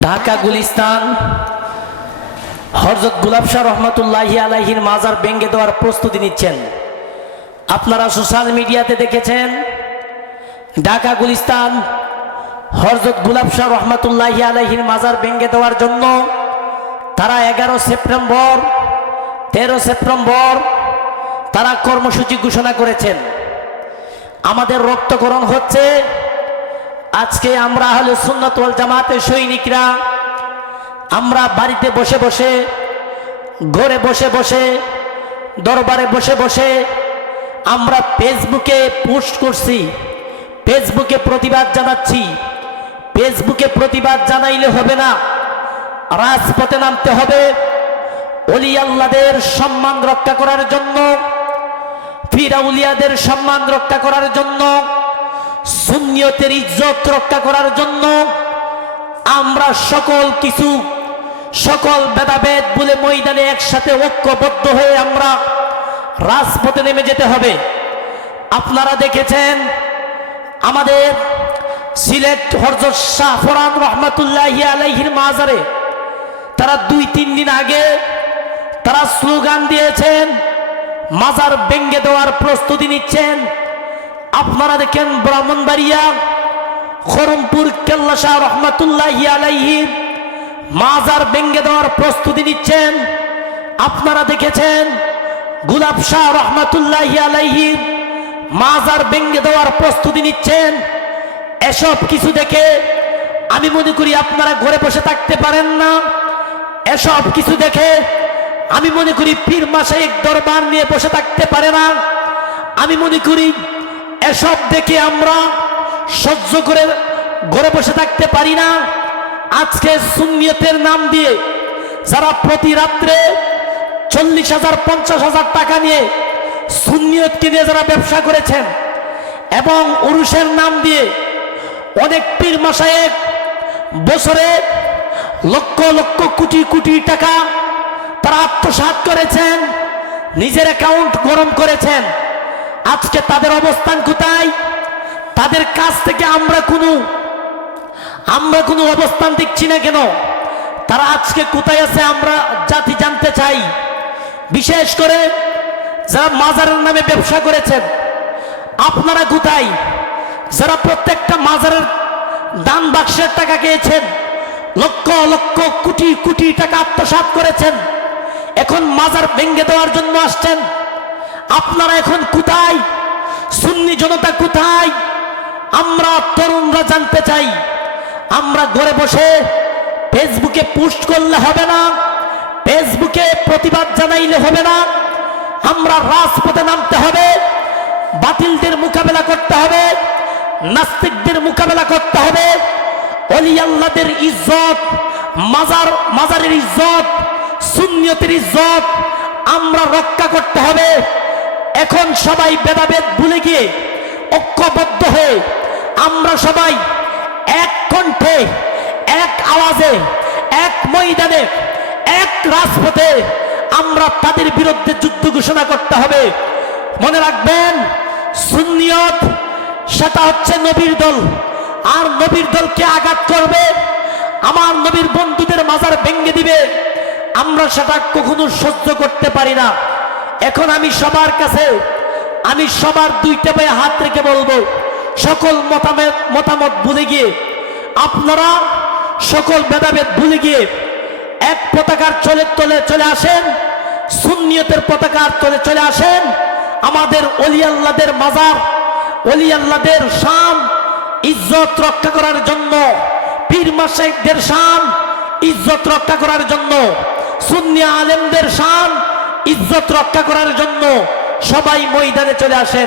ঢাকা গুলিস্তান হযরত গোলাপ শাহ রহমাতুল্লাহি আলাইহির মাজার ভেঙে দেওয়ার প্রস্তুতি নিচ্ছেন। আপনারা সোশ্যাল মিডিয়াতে দেখেছেন ঢাকা গুলিস্তান হযরত গোলাপ শাহ রহমাতুল্লাহি আলাইহির মাজার ভেঙে দেওয়ার জন্য তারা 11 সেপ্টেম্বর 13 সেপ্টেম্বর তারা কর্মসূচি ঘোষণা করেছেন। আমাদের রক্তকরণ হচ্ছে। আজকে আমরা আহলে সুন্নাত ওয়াল জামাতের সৈনিকরা আমরা বাড়িতে বসে বসে, ঘরে বসে বসে, দরবারে বসে বসে আমরা ফেসবুকে পোস্ট করছি, ফেসবুকে প্রতিবাদ জানাচ্ছি। ফেসবুকে প্রতিবাদ জানাইলে হবে না, রাজপথে নামতে হবে। ওলি আল্লাহদের সম্মান রক্ষা করার জন্য, পীর আউলিয়াদের সম্মান রক্ষা করার জন্য, সুন্নিয়তের ইজ্জত রক্ষা করার জন্য আমরা সকল ভেদাভেদ বলে ময়দানে একসাথে ঐক্যবদ্ধ হয়ে আমরা রাজপথে নেমে যেতে হবে। আপনারা দেখেছেন আমাদের সিলেট হযরত শাহ ফরান রহমাতুল্লাহি আলাইহির মাজারে তারা 2-3 দিন আগে তারা স্লোগান দিয়েছেন, মাজার ভেঙে দেওয়ার প্রস্তুতি নিচ্ছেন। আপনারা দেখেন ব্রাহ্মণবাড়িয়া খরমপুর কেল্লা শাহ রহমাতুল্লাহি আলাইহির মাজার ভেঙে দেওয়ার প্রস্তুতি নিচ্ছেন। আপনারা দেখেছেন গোলাপ শাহ রহমাতুল্লাহি আলাইহির মাজার ভেঙে দেওয়ার প্রস্তুতি নিচ্ছেন। এসব কিছু দেখে আমি মনে করি আপনারা ঘরে বসে থাকতে পারেন না। এসব কিছু দেখে আমি মনে করি পীর মাশায়েখ দরবার নিয়ে বসে থাকতে পারে না। আমি মনে করি এসব দেখে আমরা সহ্য করে ঘরে বসে থাকতে পারি না। আজকে সুন্নিয়তের নাম দিয়ে যারা প্রতি রাত্রে 40,000 50,000 টাকা নিয়ে সুন্নিয়তকে নিয়ে যারা ব্যবসা করেছেন এবং উরুসের নাম দিয়ে অনেক পীর মাশায়েখ বছরে লক্ষ লক্ষ কোটি কোটি টাকা তারা আত্মসাৎ করেছেন, নিজের অ্যাকাউন্ট গরম করেছেন। আজকে তাদের অবস্থান কোথায়? তাদের কাছ থেকে আমরা কোনো অবস্থান দেখছি না কেন? তারা আজকে কোথায় আছে আমরা জাতি জানতে চাই। বিশেষ করে যারা মাজারের নামে ব্যবসা করেছেন, আপনারা কোথায়? যারা প্রত্যেকটা মাজারের দান বাক্সের টাকা খেয়েছেন, লক্ষ লক্ষ কোটি কোটি টাকা আত্মসাৎ করেছেন, এখন মাজার ভেঙে দেওয়ার জন্য আসছেন। আপনারা এখন কোথায়? সুন্নি জনতা কোথায়? আমরা তরুণরা জানতে চাই। আমরা ঘরে বসে ফেসবুকে পোস্ট করলে হবে না, ফেসবুকে প্রতিবাদ জানাইলে হবে না। আমরা রাজপথে নামতে হবে, বাতিলদের মোকাবেলা করতে হবে, নাস্তিকদের মোকাবেলা করতে হবে। ওলি আল্লাহদের ইজ্জত, মাজারের ইজ্জত, সুন্নিয়তের ইজ্জত আমরা রক্ষা করতে হবে। এখন সবাই ভেদাভেদ ভুলে গিয়ে ঐক্যবদ্ধ হয়ে আমরা সবাই এক কণ্ঠে, এক আওয়াজে, এক ময়দানে, এক রাজপথে আমরা তাদের বিরুদ্ধে যুদ্ধ ঘোষণা করতে হবে। মনে রাখবেন, সুন্নিয়ত সেটা হচ্ছে নবীর দল, আর নবীর দলকে আঘাত করবে, আমার নবীর বন্ধুদের মাজার ভেঙে দিবে, আমরা সেটা কখনো সহ্য করতে পারি না। এখন আমি সবার 2টা পায়ে হাত রেখে বলবো, সকল মতামত ভুলে গিয়ে, আপনারা সকল ভেদাভেদ ভুলে গিয়ে এক পতাকার চলে আসেন, সুন্নিয়তের পতাকার চলে আসেন। আমাদের ওলি আল্লাহদের মাজার, ওলি আল্লাহদের শান ইজ্জত রক্ষা করার জন্য, পীর মাশায়েখদের শান ইজ্জত রক্ষা করার জন্য, সুন্নি আলেমদের শান ইজ্জত রক্ষা করার জন্য সবাই ময়দানে চলে আসেন।